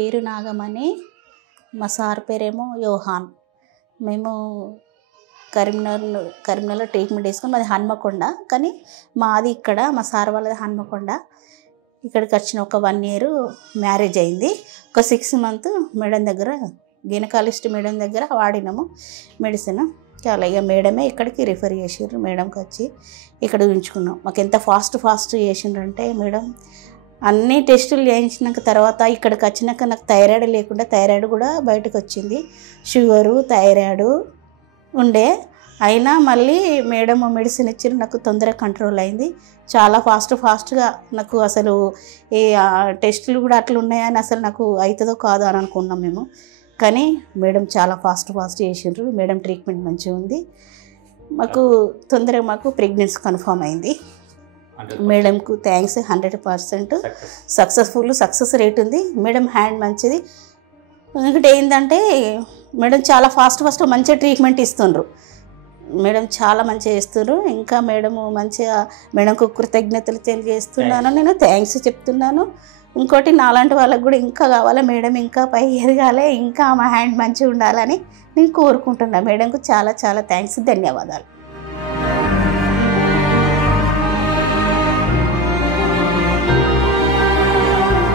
పేరు నాగమణి, మా సార్ పేరేమో యోహాన్. మేము కరీంనగర్లో ట్రీట్మెంట్ తీసుకొని మాది హన్మకొండ, కానీ మాది ఇక్కడ మా సార్ వాళ్ళది హన్మకొండ. ఇక్కడికి వచ్చిన ఒక 1 year మ్యారేజ్ అయింది. ఒక 6 months మేడం దగ్గర, గైనకాలజిస్ట్ మేడం దగ్గర వాడినాము మెడిసిన్. చాలా ఇక మేడమే ఇక్కడికి రిఫర్ చేసారు. మేడంకి వచ్చి ఇక్కడ ఉంచుకున్నాం. మాకు ఎంత ఫాస్ట్ చేసిండ్రంటే మేడం, అన్ని టెస్టులు చేయించినాక తర్వాత ఇక్కడికి వచ్చినాక నాకు థైరాయిడ్ లేకుండా థైరాయిడ్ కూడా బయటకు వచ్చింది. షుగరు, థైరాయిడ్ ఉండే, అయినా మళ్ళీ మేడం మెడిసిన్ ఇచ్చారు. నాకు తొందరగా కంట్రోల్ అయింది. చాలా ఫాస్ట్గా నాకు అసలు ఏ టెస్టులు కూడా అట్లా ఉన్నాయని అసలు నాకు అవుతుందో కాదో అని అనుకున్నాం మేము. కానీ మేడం చాలా ఫాస్ట్ చేసిండ్రు. మేడం ట్రీట్మెంట్ మంచిగా ఉంది. మాకు తొందరగా మాకు ప్రెగ్నెన్సీ కన్ఫర్మ్ అయింది. మేడంకు థ్యాంక్స్. 100% సక్సెస్ రేట్ ఉంది. మేడం హ్యాండ్ మంచిది. ఇంకటి ఏంటంటే మేడం చాలా ఫాస్ట్ మంచిగా ట్రీట్మెంట్ ఇస్తుండ్రు. మేడం చాలా మంచిగా చేస్తున్నారు. ఇంకా మేడము మంచిగా, మేడంకు కృతజ్ఞతలు తెలియజేస్తున్నాను. నేను థ్యాంక్స్ చెప్తున్నాను. ఇంకోటి నాలాంటి వాళ్ళకు కూడా ఇంకా కావాలా, మేడం ఇంకా పై ఎదగాలి, ఇంకా మా హ్యాండ్ మంచిగా ఉండాలని నేను కోరుకుంటున్నాను. మేడంకు చాలా థ్యాంక్స్, ధన్యవాదాలు.